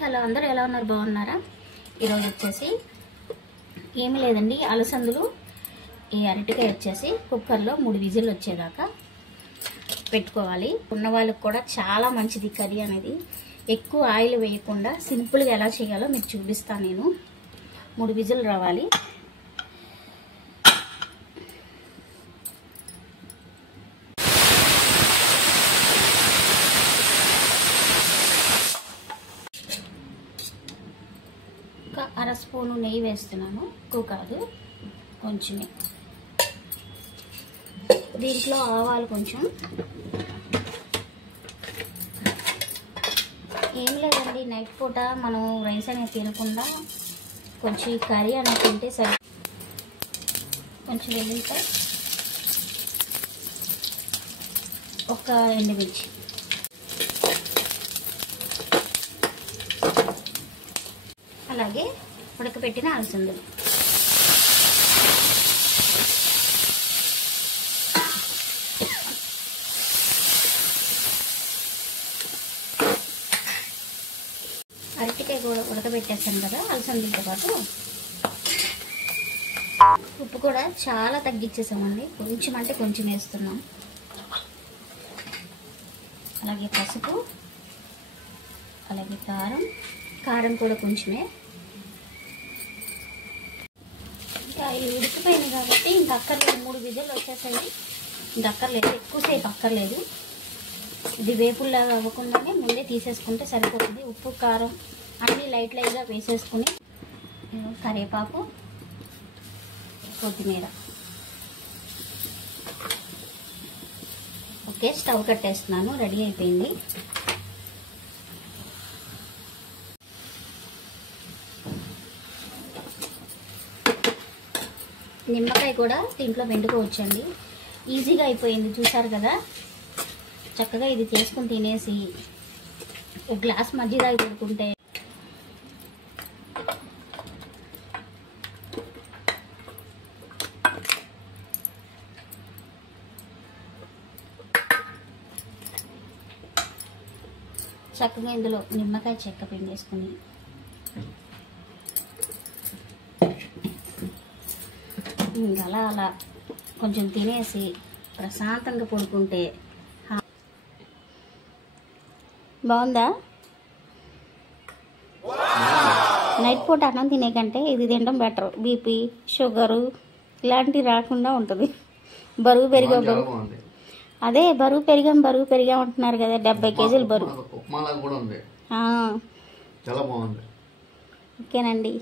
Hello అందరూ ఎలా ఉన్నారు? బాగున్నారా? ఈరోజు వచ్చేసి ఏమీ లేదండి, అలసందులు ఈ అరటికాయ వచ్చేసి కుక్కర్లో 3 విజిల్ వచ్చేదాకా పెట్టుకోవాలి. ఉన్న వాళ్ళకి కూడా చాలా మంచిది కర్రీ అనేది. ఎక్కువ ఆయిల్ వేయకుండా సింపుల్గా ఎలా చేయాలో మీకు చూపిస్తాను నేను. 3 విజిల్ రావాలి. అర స్పూను నెయ్యి వేస్తున్నాను, ఎక్కువ కాదు, కొంచెమే. దీంట్లో ఆవాలు కొంచెం. ఏం లేదండి, నైట్ పూట మనం రైస్ అనేది తినకుండా కొంచెం కర్రీ అనేది తింటే సరే. కొంచెం వెల్లుల్లిపాయ, ఒక ఎండుమిర్చి, అలాగే ఉడకపెట్టిన అలసందలు. అరటికాయ కూడా ఉడకబెట్టేస్తాను కదా అలసందలతో పాటు. ఉప్పు కూడా చాలా తగ్గించేసామండి, కొంచెం అంటే కొంచెం వేస్తున్నాం. అలాగే పసుపు, అలాగే కారం కూడా కొంచెమే. ఇంకా ఇవి ఉడికిపోయింది కాబట్టి ఇంక అక్కర్లేదు, 3 విజిల్ వచ్చేసాయి. ఇంక అక్కర్లేదు, ఎక్కువసేపు అక్కర్లేదు. ఇది వేపుల్లాగా అవ్వకుండానే ముందే తీసేసుకుంటే సరిపోతుంది. ఉప్పు కారం అన్నీ లైట్గా వేసేసుకుని కరివేపాకు, కొత్తిమీర. ఓకే, స్టవ్ కట్టేస్తున్నాను, రెడీ అయిపోయింది. నిమ్మకాయ కూడా దీంట్లో పిండుకోవచ్చండి, ఈజీగా అయిపోయింది. చూసారు కదా, చక్కగా ఇది చేసుకుని తినేసి ఒక గ్లాస్ మజ్జిగ తాగి కొడుకుంటే చక్కగా ఇందులో నిమ్మకాయ చెక్క పిండేసుకుని అలా కొంచెం తినేసి ప్రశాంతంగా పడుకుంటే బాగుందా? నైట్ పూట అన్నం తినే కంటే ఇది తినడం బెటర్. బీపీ, షుగరు ఇలాంటివి రాకుండా ఉంటుంది. బరువు పెరిగా ఉంటున్నారు కదా, 70 కేజీలు బరువు. ఓకేనండి.